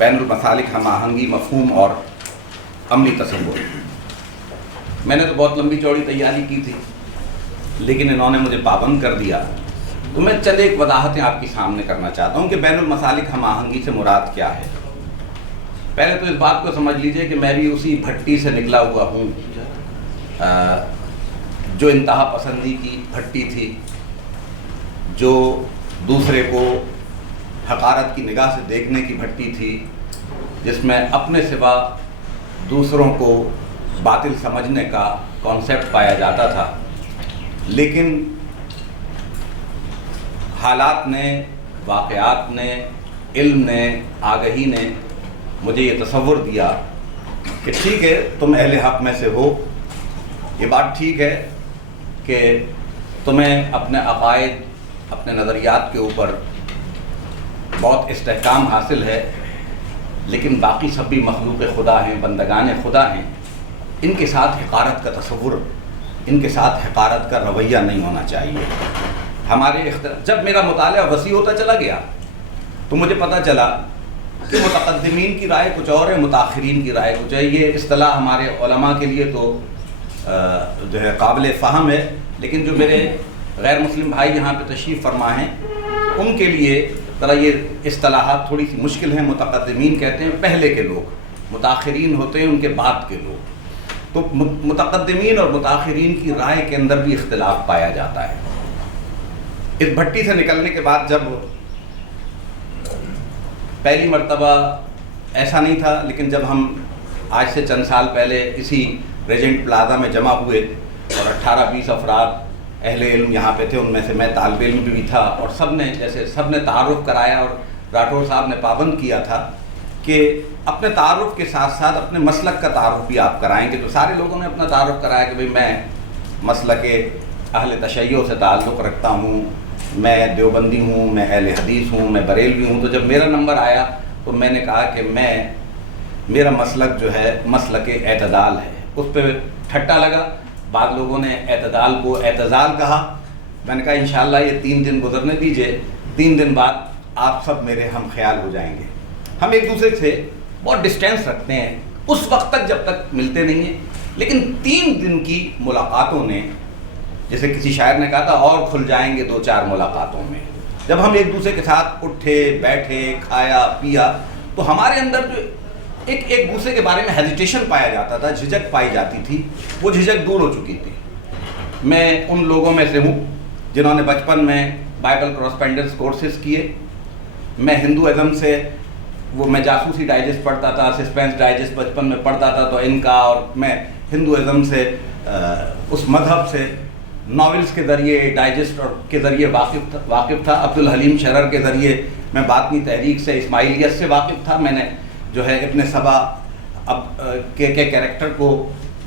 بین المسالک ہم آہنگی مفہوم اور عملی تصور. میں نے تو بہت لمبی چوڑی تیاری کی تھی لیکن انہوں نے مجھے پابند کر دیا، تو میں چند ایک وضاحتیں آپ کے سامنے کرنا چاہتا ہوں کہ بین المسالک ہم آہنگی سے مراد کیا ہے. پہلے تو اس بات کو سمجھ لیجئے کہ میں بھی اسی بھٹی سے نکلا ہوا ہوں جو انتہا پسندی کی بھٹی تھی، جو دوسرے کو حقارت کی نگاہ سے دیکھنے کی بھٹی تھی، جس میں اپنے سوا دوسروں کو باطل سمجھنے کا کانسیپٹ پایا جاتا تھا. لیکن حالات نے، واقعات نے، علم نے، آگہی نے مجھے یہ تصور دیا کہ ٹھیک ہے تم اہل حق میں سے ہو، یہ بات ٹھیک ہے کہ تمہیں اپنے عقائد، اپنے نظریات کے اوپر بہت استحکام حاصل ہے، لیکن باقی سب بھی مخلوق خدا ہیں، بندگان خدا ہیں، ان کے ساتھ حقارت کا تصور، ان کے ساتھ حقارت کا رویہ نہیں ہونا چاہیے. جب میرا مطالعہ وسیع ہوتا چلا گیا تو مجھے پتہ چلا کہ متقدمین کی رائے کچھ اور ہے، متاخرین کی رائے کچھ ہے. یہ اصطلاح ہمارے علماء کے لیے تو جو ہے قابل فہم ہے، لیکن جو میرے غیر مسلم بھائی یہاں پہ تشریف فرما ہیں ان کے لیے ذرا یہ اصطلاحات تھوڑی سی مشکل ہیں. متقدمین کہتے ہیں پہلے کے لوگ، متاخرین ہوتے ہیں ان کے بعد کے لوگ. تو متقدمین اور متاخرین کی رائے کے اندر بھی اختلاف پایا جاتا ہے. اس بھٹی سے نکلنے کے بعد جب پہلی مرتبہ ایسا نہیں تھا، لیکن جب ہم آج سے چند سال پہلے اسی ریجنٹ پلازا میں جمع ہوئے اور 18-20 افراد اہل علم یہاں پہ تھے، ان میں سے میں طالب علم بھی تھا، اور سب نے تعارف کرایا اور راٹھور صاحب نے پابند کیا تھا کہ اپنے تعارف کے ساتھ ساتھ اپنے مسلک کا تعارف بھی آپ کرائیں گے. تو سارے لوگوں نے اپنا تعارف کرایا کہ بھئی میں مسلک اہل تشیع سے تعلق رکھتا ہوں، میں دیوبندی ہوں، میں اہل حدیث ہوں، میں بریلوی ہوں. تو جب میرا نمبر آیا تو میں نے کہا کہ میرا مسلک جو ہے مسلک اعتدال ہے. اس پہ ٹھٹا لگا، بعض لوگوں نے اعتدال کو اعتزال کہا. میں نے کہا انشاءاللہ یہ 3 دن گزرنے دیجئے، 3 دن بعد آپ سب میرے ہم خیال ہو جائیں گے. ہم ایک دوسرے سے بہت ڈسٹینس رکھتے ہیں اس وقت تک جب تک ملتے نہیں ہیں، لیکن 3 دن کی ملاقاتوں نے، جیسے کسی شاعر نے کہا تھا، اور کھل جائیں گے 2-4 ملاقاتوں میں. جب ہم ایک دوسرے کے ساتھ اٹھے بیٹھے، کھایا پیا، تو ہمارے اندر جو ایک دوسرے کے بارے میں ہیزیٹیشن پایا جاتا تھا، جھجک پائی جاتی تھی، وہ جھجک دور ہو چکی تھی. میں ان لوگوں میں سے ہوں جنہوں نے بچپن میں بائبل کورسپینڈنس کورسز کیے. میں ہندوازم سے، میں جاسوسی ڈائجسٹ پڑھتا تھا، سسپینس ڈائجسٹ بچپن میں پڑھتا تھا، تو ان کا، اور میں ہندوازم سے، اس مذہب سے ناولز کے ذریعے، ڈائجسٹ اور کے ذریعے واقف تھا. عبدالحلیم شرر کے ذریعے میں باطنی تحریک سے، اسماعیلیت سے واقف تھا. میں نے جو ہے ابن سبا کے کیریکٹر کو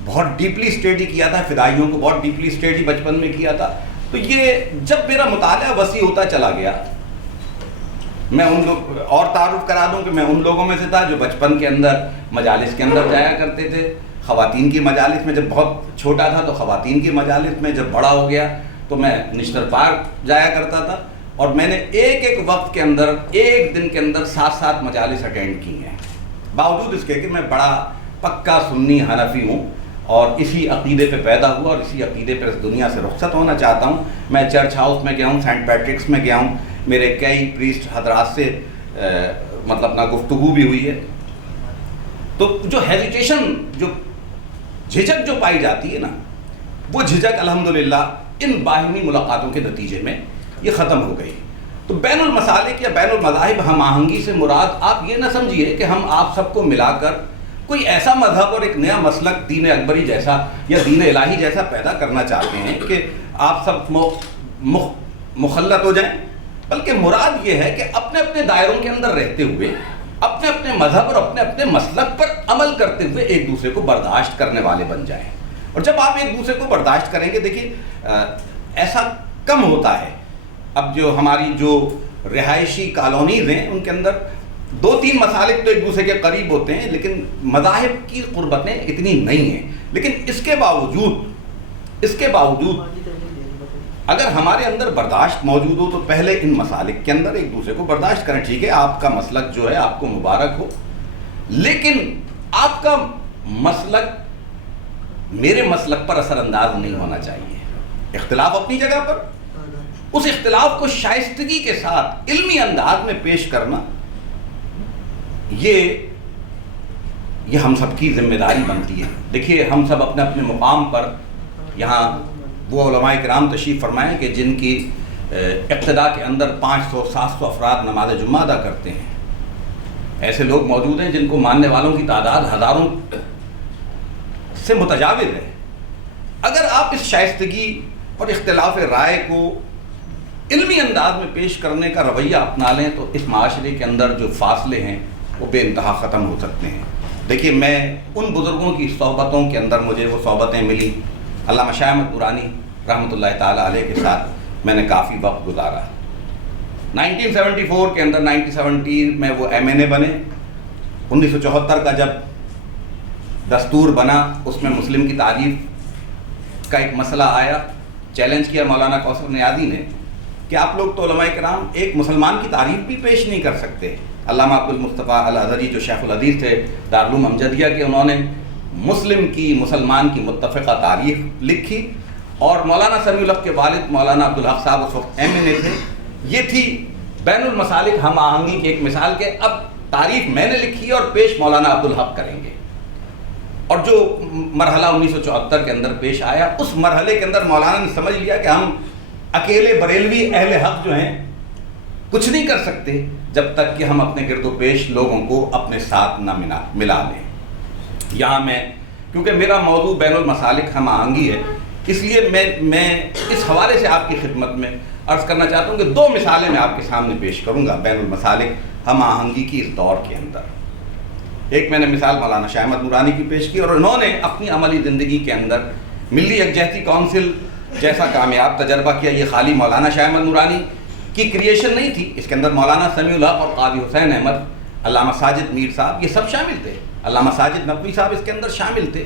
بہت ڈیپلی اسٹڈی کیا تھا، فدائیوں کو بہت ڈیپلی اسٹڈی بچپن میں کیا تھا. تو یہ جب میرا مطالعہ وسیع ہوتا چلا گیا، میں ان لوگ اور تعارف کرا دوں کہ میں ان لوگوں میں سے تھا جو بچپن کے اندر مجالس کے اندر جایا کرتے تھے. خواتین کی مجالس میں جب بہت چھوٹا تھا تو خواتین کی مجالس میں، جب بڑا ہو گیا تو میں نشتر پارک جایا کرتا تھا. اور میں نے ایک وقت کے اندر، ایک دن کے اندر 7 مجالس اٹینڈ کی ہیں، باوجود اس کے کہ میں بڑا پکا سنی حنفی ہوں اور اسی عقیدے پہ پیدا ہوا اور اسی عقیدے پہ اس دنیا سے رخصت ہونا چاہتا ہوں. میں چرچ ہاؤس میں گیا ہوں، سینٹ پیٹرکس میں گیا ہوں، میرے کئی پریسٹ حضرات سے مطلب اپنا گفتگو بھی ہوئی ہے. تو جو ہیزیٹیشن، جو جھجک جو پائی جاتی ہے نا، وہ جھجک الحمدللہ ان باہمی ملاقاتوں کے نتیجے میں یہ ختم ہو گئی. تو بین المسالک یا بین المذاہب ہم آہنگی سے مراد آپ یہ نہ سمجھیے کہ ہم آپ سب کو ملا کر کوئی ایسا مذہب اور ایک نیا مسلک دین اکبری جیسا یا دین الہی جیسا پیدا کرنا چاہتے ہیں کہ آپ سب مخلط ہو جائیں، بلکہ مراد یہ ہے کہ اپنے اپنے دائروں کے اندر رہتے ہوئے، اپنے اپنے مذہب اور اپنے اپنے مسلک پر عمل کرتے ہوئے ایک دوسرے کو برداشت کرنے والے بن جائیں. اور جب آپ ایک دوسرے کو برداشت کریں گے، دیکھیے ایسا کم ہوتا ہے. اب جو ہماری جو رہائشی کالونیز ہیں ان کے اندر 2-3 مسالک تو ایک دوسرے کے قریب ہوتے ہیں، لیکن مذاہب کی قربتیں اتنی نہیں ہیں. لیکن اس کے باوجود اگر ہمارے اندر برداشت موجود ہو تو پہلے ان مسالک کے اندر ایک دوسرے کو برداشت کریں. ٹھیک ہے آپ کا مسلک جو ہے آپ کو مبارک ہو, لیکن آپ کا مسلک میرے مسلک پر اثر انداز نہیں ہونا چاہیے. اختلاف اپنی جگہ پر, اس اختلاف کو شائستگی کے ساتھ علمی انداز میں پیش کرنا یہ ہم سب کی ذمہ داری بنتی ہے. دیکھیے ہم سب اپنے اپنے مقام پر یہاں وہ علماء کرام تشریف فرمائیں کہ جن کی ابتدا کے اندر 500-700 افراد نماز جمعہ ادا کرتے ہیں. ایسے لوگ موجود ہیں جن کو ماننے والوں کی تعداد ہزاروں سے متجاوز ہے. اگر آپ اس شائستگی اور اختلاف رائے کو علمی انداز میں پیش کرنے کا رویہ اپنا لیں تو اس معاشرے کے اندر جو فاصلے ہیں وہ بے انتہا ختم ہو سکتے ہیں. دیکھیے میں ان بزرگوں کی صحبتوں کے اندر مجھے وہ صحبتیں ملی, علامہ شاہ احمد نورانی رحمۃ اللہ تعالیٰ علیہ کے ساتھ میں نے کافی وقت گزارا. 1974 کے اندر 1970 میں وہ MNA بنے. 1974 کا جب دستور بنا اس میں مسلم کی تعریف کا ایک مسئلہ آیا. چیلنج کیا مولانا کوثر نیازی نے کہ آپ لوگ تو علماء کرام ایک مسلمان کی تعریف بھی پیش نہیں کر سکتے. علامہ عبد المصطفیٰ الازہری جو شیخ الحدیث تھے دارالعلوم امجدیہ کے, انہوں نے مسلم کی مسلمان کی متفقہ تعریف لکھی, اور مولانا سمیع الحق کے والد مولانا عبدالحق صاحب اس وقت MNA تھے. یہ تھی بین المسالک ہم آہنگی کی ایک مثال کہ اب تعریف میں نے لکھی اور پیش مولانا عبدالحق کریں گے. اور جو مرحلہ 1974 کے اندر پیش آیا, اس مرحلے کے اندر مولانا نے سمجھ لیا کہ ہم اکیلے بریلوی اہل حق جو ہیں کچھ نہیں کر سکتے جب تک کہ ہم اپنے گرد و پیش لوگوں کو اپنے ساتھ نہ ملا لیں. یہاں میں کیونکہ میرا موضوع بین المسالک ہم آہنگی ہے, اس لیے میں اس حوالے سے آپ کی خدمت میں عرض کرنا چاہتا ہوں کہ 2 مثالیں میں آپ کے سامنے پیش کروں گا بین المسالک ہم آہنگی کی اس دور کے اندر. ایک میں نے مثال مولانا شاہ احمد نورانی کی پیش کی, اور انہوں نے اپنی عملی زندگی کے اندر ملی یکجہتی کونسل جیسا کامیاب تجربہ کیا. یہ خالی مولانا شاہ احمد نورانی کی کریشن نہیں تھی, اس کے اندر مولانا سمیع الحق اور قاضی حسین احمد, علامہ ساجد میر صاحب, یہ سب شامل تھے. علامہ ساجد نقوی صاحب اس کے اندر شامل تھے.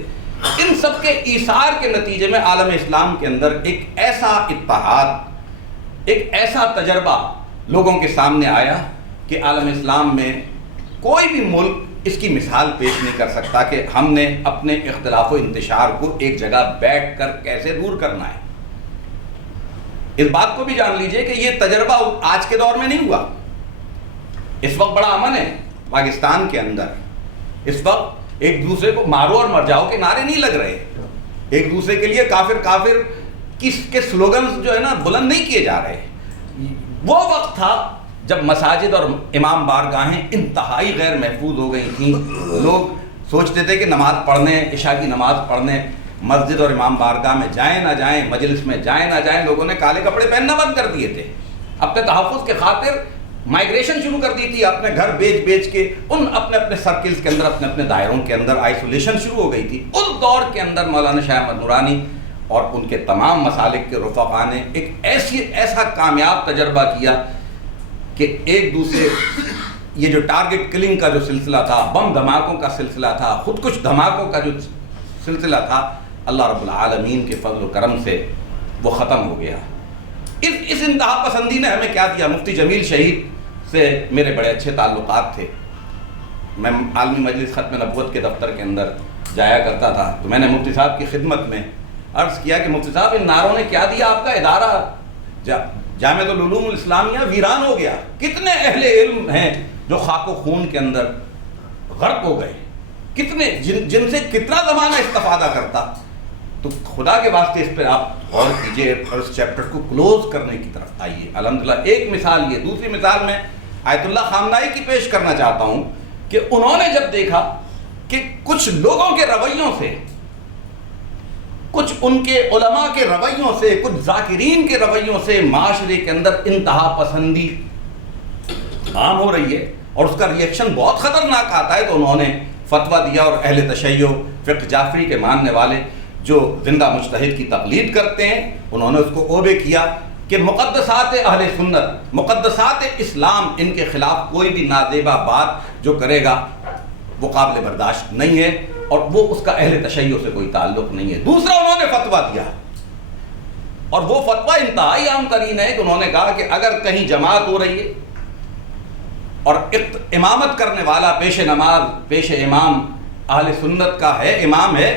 ان سب کے ایثار کے نتیجے میں عالم اسلام کے اندر ایک ایسا اتحاد, ایک ایسا تجربہ لوگوں کے سامنے آیا کہ عالم اسلام میں کوئی بھی ملک اس کی مثال پیش نہیں کر سکتا کہ ہم نے اپنے اختلاف و انتشار کو ایک جگہ بیٹھ کر کیسے دور کرنا ہے. اس بات کو بھی جان لیجئے کہ یہ تجربہ آج کے دور میں نہیں ہوا. اس وقت بڑا امن ہے پاکستان کے اندر. اس وقت ایک دوسرے کو مارو اور مر جاؤ کے نعرے نہیں لگ رہے. ایک دوسرے کے لیے کافر کافر کے سلوگنز جو ہے نا بلند نہیں کیے جا رہے. وہ وقت تھا جب مساجد اور امام بارگاہیں انتہائی غیر محفوظ ہو گئی تھیں. لوگ سوچتے تھے کہ نماز پڑھنے, عشاء کی نماز پڑھنے مسجد اور امام بارگاہ میں جائیں نہ جائیں, مجلس میں جائیں نہ جائیں, لوگوں نے کالے کپڑے پہننا بند کر دیے تھے. اپنے تحفظ کے خاطر مائگریشن شروع کر دی تھی, اپنے گھر بیچ کے ان اپنے سرکلز کے اندر, اپنے دائروں کے اندر آئسولیشن شروع ہو گئی تھی. اس دور کے اندر مولانا شاہ احمد نورانی اور ان کے تمام مسالک کے رفقا نے ایک ایسا کامیاب تجربہ کیا کہ ایک دوسرے یہ جو ٹارگٹ کلنگ کا جو سلسلہ تھا, بم دھماکوں کا سلسلہ تھا, خودکش دھماکوں کا جو سلسلہ تھا, اللہ رب العالمین کے فضل و کرم سے وہ ختم ہو گیا. اس انتہا پسندی نے ہمیں کیا دیا. مفتی جمیل شہید سے میرے بڑے اچھے تعلقات تھے. میں عالمی مجلس ختم نبوت کے دفتر کے اندر جایا کرتا تھا, تو میں نے مفتی صاحب کی خدمت میں عرض کیا کہ مفتی صاحب ان نعروں نے کیا دیا, آپ کا ادارہ جامعۃ العلوم الاسلامیہ ویران ہو گیا. کتنے اہل علم ہیں جو خاک و خون کے اندر غرق ہو گئے, کتنے جن سے کتنا زمانہ استفادہ کرتا. تو خدا کے واسطے اس پہ آپ غور کیجئے اور اس چیپٹر کو کلوز کرنے کی طرف آئیے. الحمدللہ ایک مثال یہ. دوسری مثال میں آیت اللہ خامنائی کی پیش کرنا چاہتا ہوں کہ انہوں نے جب دیکھا کہ کچھ لوگوں کے رویوں سے, کچھ ان کے علماء کے رویوں سے, کچھ ذاکرین کے رویوں سے معاشرے کے اندر انتہا پسندی عام ہو رہی ہے اور اس کا ریئیکشن بہت خطرناک آتا ہے, تو انہوں نے فتویٰ دیا اور اہل تشیع فقہ جعفری کے ماننے والے جو زندہ مجتہد کی تقلید کرتے ہیں, انہوں نے اس کو اوبے کیا کہ مقدسات اہل سنت, مقدسات اسلام, ان کے خلاف کوئی بھی نازیبا بات جو کرے گا وہ قابل برداشت نہیں ہے اور وہ اس کا اہل تشیع سے کوئی تعلق نہیں ہے. دوسرا انہوں نے فتویٰ دیا اور وہ فتویٰ انتہائی عام ترین ہے کہ انہوں نے کہا کہ اگر کہیں جماعت ہو رہی ہے اور امامت کرنے والا پیش نماز پیش امام اہل سنت کا ہے، امام ہے،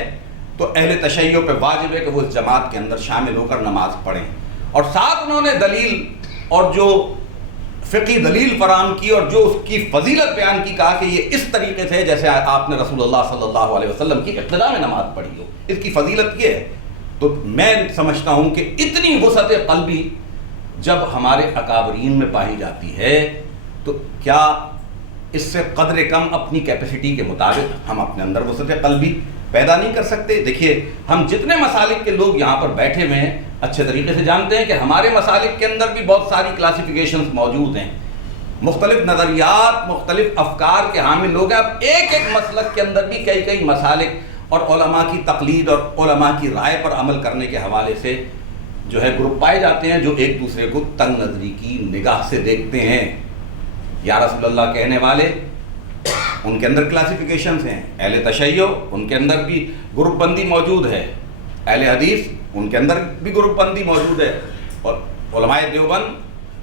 تو اہل تشیع پہ واجب ہے کہ وہ اس جماعت کے اندر شامل ہو کر نماز پڑھیں۔ اور ساتھ انہوں نے دلیل اور جو فقہی دلیل فراہم کی اور جو اس کی فضیلت بیان کی، کہا کہ یہ اس طریقے سے جیسے آپ نے رسول اللہ صلی اللہ علیہ وسلم کی ابتدا میں نماز پڑھی ہو، اس کی فضیلت یہ ہے۔ تو میں سمجھتا ہوں کہ اتنی وسعت قلبی جب ہمارے اکابرین میں پائی جاتی ہے تو کیا اس سے قدر کم اپنی کیپیسٹی کے مطابق ہم اپنے اندر وسعت قلبی پیدا نہیں کر سکتے؟ دیکھیے، ہم جتنے مسالک کے لوگ یہاں پر بیٹھے ہوئے ہیں اچھے طریقے سے جانتے ہیں کہ ہمارے مسالک کے اندر بھی بہت ساری کلاسیفیکیشنز موجود ہیں، مختلف نظریات، مختلف افکار کے حامل لوگ ہیں۔ اب ایک ایک مسلک کے اندر بھی کئی مسالک اور علماء کی تقلید اور علماء کی رائے پر عمل کرنے کے حوالے سے جو ہے گروپ پائے جاتے ہیں جو ایک دوسرے کو تنگ نظری کی نگاہ سے دیکھتے ہیں۔ یا رسول اللہ کہنے والے، ان کے اندر کلاسیفیکیشنز ہیں، اہل تشیع ان کے اندر بھی گروپ بندی موجود ہے، اہل حدیث ان کے اندر بھی گروپ بندی موجود ہے، اور علماء دیوبند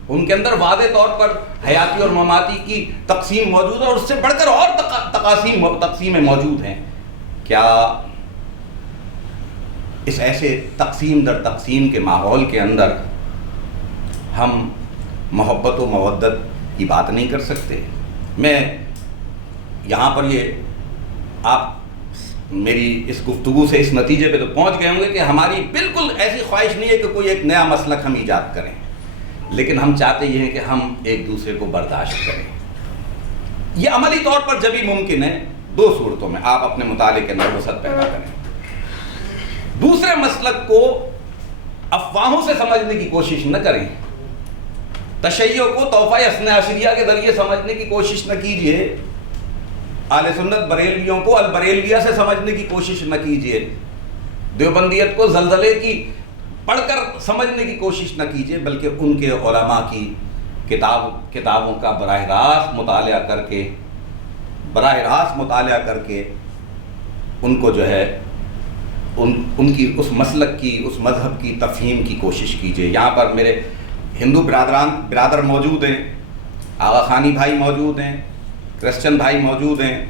ان کے اندر واضح طور پر حیاتی اور مماتی کی تقسیم موجود ہے، اور اس سے بڑھ کر اور تقسیمیں موجود ہیں۔ کیا اس ایسے تقسیم در تقسیم کے ماحول کے اندر ہم محبت و مودت کی بات نہیں کر سکتے؟ میں یہاں پر یہ آپ میری اس گفتگو سے اس نتیجے پہ تو پہنچ گئے ہوں گے کہ ہماری بالکل ایسی خواہش نہیں ہے کہ کوئی ایک نیا مسلک ہم ایجاد کریں، لیکن ہم چاہتے یہ ہیں کہ ہم ایک دوسرے کو برداشت کریں۔ یہ عملی طور پر جبھی ممکن ہے دو صورتوں میں، آپ اپنے مطالعے کے اندر وسعت پیدا کریں، دوسرے مسلک کو افواہوں سے سمجھنے کی کوشش نہ کریں، تشیع کو تحفہ اثنا عشریہ کے ذریعے سمجھنے کی کوشش نہ کیجیے، اہل سنت بریلویوں کو البریلویہ سے سمجھنے کی کوشش نہ کیجیے، دیوبندیت کو زلزلے کی پڑھ کر سمجھنے کی کوشش نہ کیجیے، بلکہ ان کے علماء کی کتابوں کا براہ راست مطالعہ کر کے ان کو جو ہے ان کی اس مسلک کی اس مذہب کی تفہیم کی کوشش کیجیے۔ یہاں پر میرے ہندو برادر موجود ہیں، آغا خانی بھائی موجود ہیں، کرسچن بھائی موجود ہیں،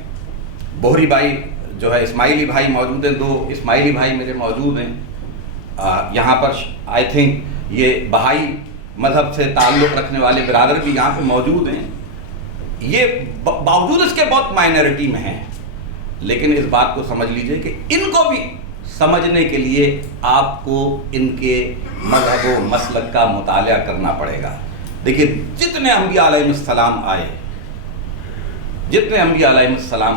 بوہری بھائی جو ہے اسماعیلی بھائی موجود ہیں، 2 اسماعیلی بھائی میرے موجود ہیں، یہاں پر آئی تھنک یہ بہائی مذہب سے تعلق رکھنے والے برادر بھی یہاں پہ موجود ہیں۔ یہ باوجود اس کے بہت مائنورٹی میں ہیں، لیکن اس بات کو سمجھ لیجئے کہ ان کو بھی سمجھنے کے لیے آپ کو ان کے مذہب و مسلک کا مطالعہ کرنا پڑے گا۔ دیکھیے، جتنے انبیاء علیہ السلام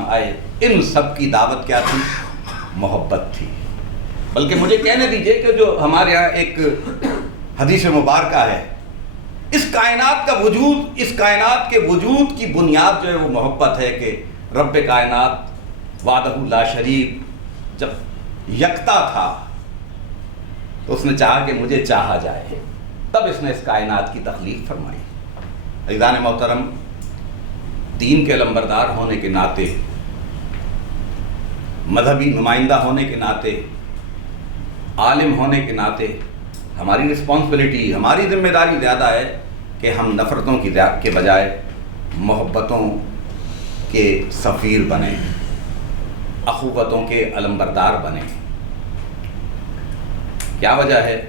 آئے ان سب کی دعوت کیا تھی؟ محبت تھی۔ بلکہ مجھے کہنے دیجئے کہ جو ہمارے یہاں ایک حدیث مبارکہ ہے، اس کائنات کے وجود کی بنیاد جو ہے وہ محبت ہے کہ رب کائنات وحدہ لا شریک جب یکتا تھا تو اس نے چاہا کہ مجھے چاہا جائے، تب اس نے اس کائنات کی تخلیق فرمائی۔ عزیزان محترم، دین کے علمبردار ہونے کے ناطے، مذہبی نمائندہ ہونے کے ناطے، عالم ہونے کے ناطے ہماری رسپانسبلٹی، ہماری ذمہ داری زیادہ ہے کہ ہم نفرتوں کے بجائے محبتوں کے سفیر بنیں، اخوتوں کے علمبردار بنیں۔ کیا وجہ ہے؟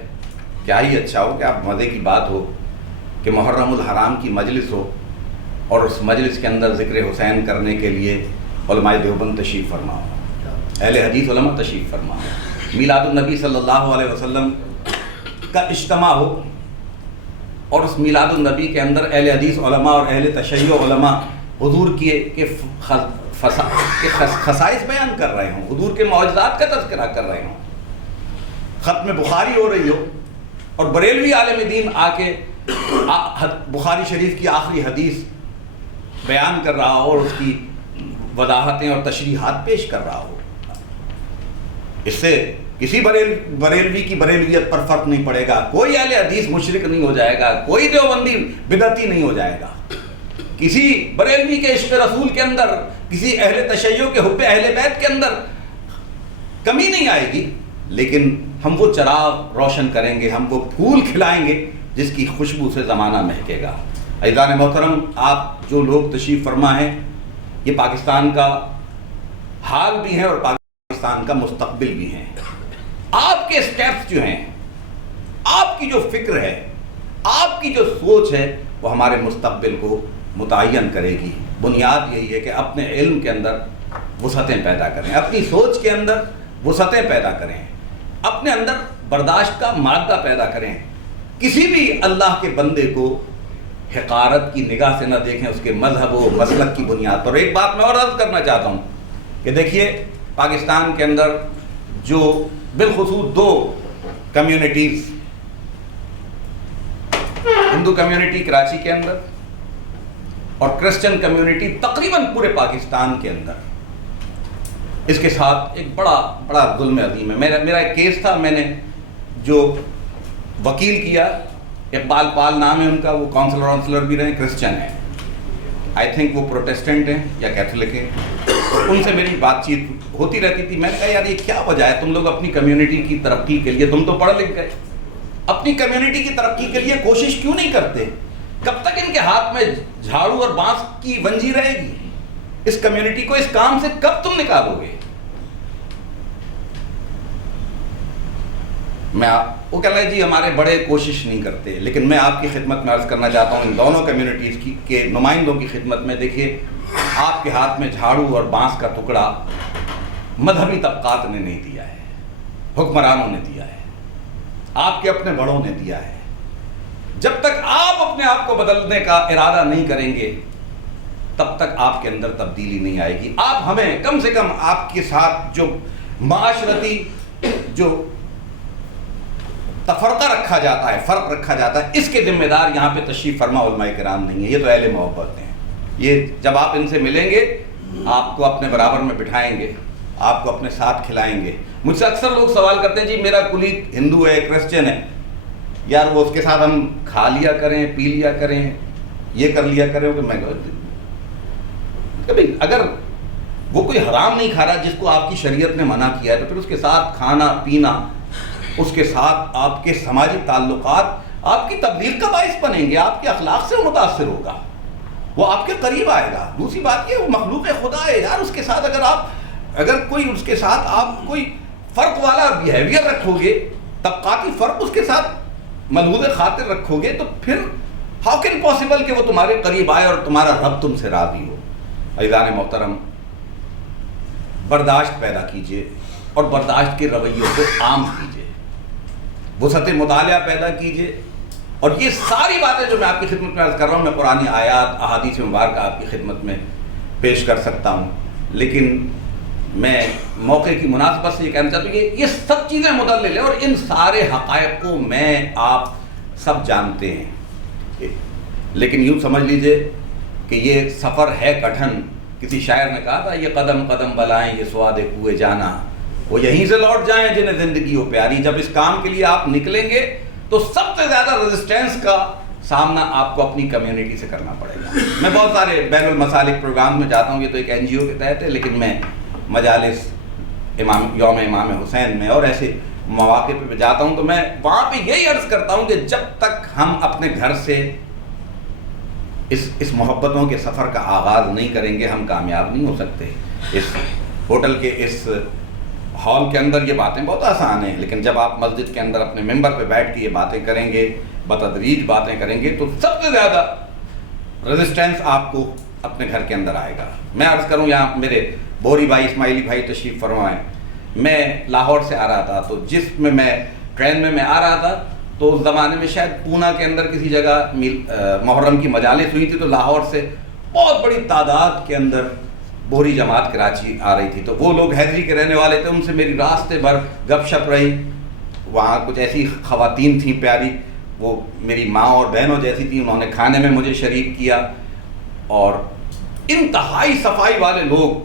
کیا ہی اچھا ہو کہ آپ مزے کی بات ہو کہ محرم الحرام کی مجلس ہو اور اس مجلس کے اندر ذکر حسین کرنے کے لیے علماء دیوبند تشریف فرما ہو، اہل حدیث علماء تشریف فرما ہو، میلاد النبی صلی اللہ علیہ وسلم کا اجتماع ہو، اور اس میلاد النبی کے اندر اہل حدیث علماء اور اہل تشیع علماء حضور کے خصائص بیان کر رہے ہوں، حضور کے معجزات کا تذکرہ کر رہے ہوں، ختم بخاری ہو رہی ہو، اور بریلوی عالم دین آ کے بخاری شریف کی آخری حدیث بیان کر رہا ہو اور اس کی وضاحتیں اور تشریحات پیش کر رہا ہو، اس سے کسی بریلوی کی بریلویت پر فرق نہیں پڑے گا، کوئی اہل حدیث مشرک نہیں ہو جائے گا، کوئی دیوبندی بدعتی نہیں ہو جائے گا، کسی بریلوی کے عشق رسول کے اندر، کسی اہل تشیع کے حب اہل بیت کے اندر کمی نہیں آئے گی، لیکن ہم وہ چراغ روشن کریں گے، ہم وہ پھول کھلائیں گے جس کی خوشبو سے زمانہ مہکے گا۔ عزیزان محترم، آپ جو لوگ تشریف فرما ہیں، یہ پاکستان کا حال بھی ہیں اور پاکستان کا مستقبل بھی ہیں۔ آپ کے سٹیپس جو ہیں، آپ کی جو فکر ہے، آپ کی جو سوچ ہے، وہ ہمارے مستقبل کو متعین کرے گی۔ بنیاد یہی ہے کہ اپنے علم کے اندر وسعتیں پیدا کریں، اپنی سوچ کے اندر وسعتیں پیدا کریں، اپنے اندر برداشت کا مادہ پیدا کریں، کسی بھی اللہ کے بندے کو حقارت کی نگاہ سے نہ دیکھیں اس کے مذہب و مسلک کی بنیاد پر۔ ایک بات میں اور عرض کرنا چاہتا ہوں کہ دیکھیے، پاکستان کے اندر جو بالخصوص دو کمیونٹیز، ہندو کمیونٹی کراچی کے اندر اور کرسچن کمیونٹی تقریباً پورے پاکستان کے اندر، اس کے ساتھ ایک بڑا ظلم عظیم ہے۔ میرا ایک کیس تھا، میں نے جو وکیل کیا، اقبال پال نام ہے ان کا، وہ کاؤنسلر بھی رہے، کرسچن ہیں، آئی تھنک وہ پروٹیسٹنٹ ہیں یا کیتھولک ہیں۔ ان سے میری بات چیت ہوتی رہتی تھی۔ میں نے کہا یار یہ کیا وجہ ہے، تم لوگ اپنی کمیونٹی کی ترقی کے لیے، تم تو پڑھ لکھ گئے، اپنی کمیونٹی کی ترقی کے لیے کوشش کیوں نہیں کرتے؟ کب تک ان کے ہاتھ میں جھاڑو اور بانس کی ونجی رہے گی؟ اس کمیونٹی کو اس کام سے کب تم نکالو گے؟ وہ کہہ رہے جی ہمارے بڑے کوشش نہیں کرتے، لیکن میں آپ کی خدمت میں عرض کرنا چاہتا ہوں، ان دونوں کمیونٹیز کے نمائندوں کی خدمت میں، دیکھیے آپ کے ہاتھ میں جھاڑو اور بانس کا ٹکڑا مذہبی طبقات نے نہیں دیا ہے، حکمرانوں نے دیا ہے، آپ کے اپنے بڑوں نے دیا ہے۔ جب تک آپ اپنے آپ کو بدلنے کا ارادہ نہیں کریں گے، تب تک آپ کے اندر تبدیلی نہیں آئے گی۔ آپ ہمیں کم سے کم آپ کے ساتھ جو معاشرتی جو تفرقہ رکھا جاتا ہے، فرق رکھا جاتا ہے، اس کے ذمہ دار یہاں پہ تشریف فرما علماء کرام نہیں ہے، یہ تو اہل محبت ہیں۔ یہ جب آپ ان سے ملیں گے، آپ کو اپنے برابر میں بٹھائیں گے، آپ کو اپنے ساتھ کھلائیں گے۔ مجھ سے اکثر لوگ سوال کرتے ہیں جی میرا کلیگ ہندو ہے، کرسچن ہے، یار وہ اس کے ساتھ ہم کھا لیا کریں، پی لیا کریں، یہ کر لیا کریں۔ میں کبھی اگر وہ کوئی حرام نہیں کھا رہا جس کو آپ کی شریعت نے منع کیا ہے، تو پھر اس کے ساتھ کھانا پینا، اس کے ساتھ آپ کے سماجی تعلقات آپ کی تبدیل کا باعث بنیں گے، آپ کے اخلاق سے متاثر ہوگا، وہ آپ کے قریب آئے گا۔ دوسری بات یہ، وہ مخلوق خدا ہے یار، اس کے ساتھ اگر کوئی اس کے ساتھ آپ کوئی فرق والا بیہیویئر رکھو گے، طبقاتی فرق اس کے ساتھ ملحوظ خاطر رکھو گے، تو پھر ہاؤ کین پاسبل کہ وہ تمہارے قریب آئے اور تمہارا رب تم سے راضی ہو۔ عزیزان محترم، برداشت پیدا کیجئے اور برداشت کے رویوں کو عام کیجئے، وسعت مطالعہ پیدا کیجئے، اور یہ ساری باتیں جو میں آپ کی خدمت میں عرض کر رہا ہوں، میں قرآن آیات، احادیث مبارکہ آپ کی خدمت میں پیش کر سکتا ہوں، لیکن میں موقع کی مناسبت سے یہ کہنا چاہتا ہوں کہ یہ سب چیزیں مدلل ہیں، اور ان سارے حقائق کو میں آپ سب جانتے ہیں، لیکن یوں سمجھ لیجئے کہ یہ سفر ہے کٹھن۔ کسی شاعر نے کہا تھا، یہ قدم قدم بلائیں یہ سواد کوئے جانا، وہ یہیں سے لوٹ جائیں جنہیں زندگی ہو پیاری۔ جب اس کام کے لیے آپ نکلیں گے تو سب سے زیادہ ریزسٹنس کا سامنا آپ کو اپنی کمیونٹی سے کرنا پڑے گا۔ میں بہت سارے بین المسالک پروگرام میں جاتا ہوں، یہ تو ایک NGO کے تحت ہے، لیکن میں مجالس یوم امام حسین میں اور ایسے مواقع پہ جاتا ہوں، تو میں وہاں پہ یہی عرض کرتا ہوں کہ جب تک ہم اپنے گھر سے اس محبتوں کے سفر کا آغاز نہیں کریں گے، ہم کامیاب نہیں ہو سکتے۔ اس ہوٹل کے اس ہال کے اندر یہ باتیں بہت آسان ہیں، لیکن جب آپ مسجد کے اندر اپنے ممبر پہ بیٹھ کے یہ باتیں کریں گے، بتدریج باتیں کریں گے، تو سب سے زیادہ ریزسٹنس آپ کو اپنے گھر کے اندر آئے گا۔ میں عرض کروں، یہاں میرے بوری بھائی، اسماعیلی بھائی تشریف فرمائیں، میں لاہور سے آ رہا تھا، تو جس میں ٹرین میں آ رہا تھا، تو اس زمانے میں شاید پونا کے اندر کسی جگہ محرم کی مجالس ہوئی تھی، تو لاہور سے بہت بڑی تعداد کے اندر بوری جماعت کراچی آ رہی تھی، تو وہ لوگ حیدری کے رہنے والے تھے، ان سے میری راستے بھر گپ شپ رہی۔ وہاں کچھ ایسی خواتین تھیں پیاری، وہ میری ماں اور بہنوں جیسی تھیں، انہوں نے کھانے میں مجھے شریک کیا، اور انتہائی صفائی والے لوگ،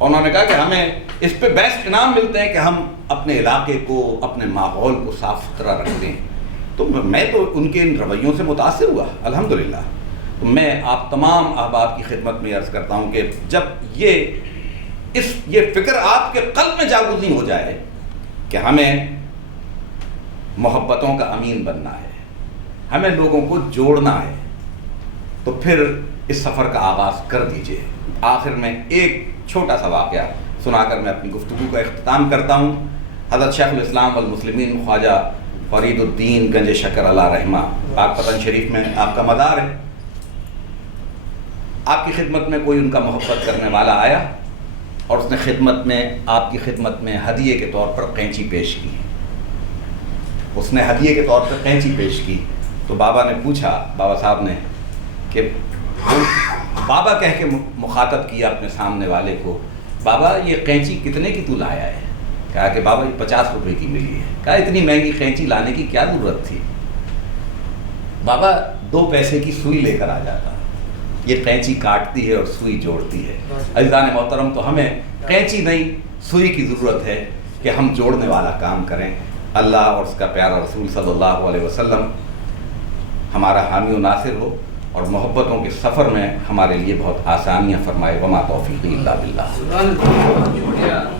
انہوں نے کہا کہ ہمیں اس پہ بیسٹ انعام ملتے ہیں کہ ہم اپنے علاقے کو، اپنے ماحول کو صاف ستھرا رکھتے ہیں۔ تو میں تو ان کے ان رویوں سے متاثر ہوا الحمدللہ۔ تو میں آپ تمام احباب کی خدمت میں عرض کرتا ہوں کہ جب یہ فکر آپ کے قلب میں جاگزی ہو جائے کہ ہمیں محبتوں کا امین بننا ہے، ہمیں لوگوں کو جوڑنا ہے، تو پھر اس سفر کا آغاز کر دیجئے۔ آخر میں ایک چھوٹا سا واقعہ سنا کر میں اپنی گفتگو کا اختتام کرتا ہوں۔ حضرت شیخ الاسلام والمسلمین خواجہ فرید الدین گنج شکر اللہ رحمہ پاک پتن شریف میں آپ کا مدار ہے، آپ کی خدمت میں کوئی ان کا محبت کرنے والا آیا اور اس نے خدمت میں آپ کی خدمت میں ہدیے کے طور پر قینچی پیش کی۔ اس نے ہدیے کے طور پر قینچی پیش کی تو بابا نے پوچھا، بابا صاحب نے، کہ بابا کہہ کے مخاطب کیا اپنے سامنے والے کو، بابا یہ قینچی کتنے کی تو لایا ہے؟ کہا کہ بابا یہ 50 روپے کی ملی ہے۔ کہا اتنی مہنگی قینچی لانے کی کیا ضرورت تھی؟ بابا 2 پیسے کی سوئی لے کر آ جاتا، یہ قینچی کاٹتی ہے اور سوئی جوڑتی ہے۔ عزیزان محترم، تو ہمیں قینچی نہیں سوئی کی ضرورت ہے کہ ہم جوڑنے والا کام کریں۔ اللہ اور اس کا پیارا رسول صلی اللہ علیہ وسلم ہمارا حامی و ناصر ہو اور محبتوں کے سفر میں ہمارے لیے بہت آسانیاں فرمائے۔ وما توفیقی الا باللہ۔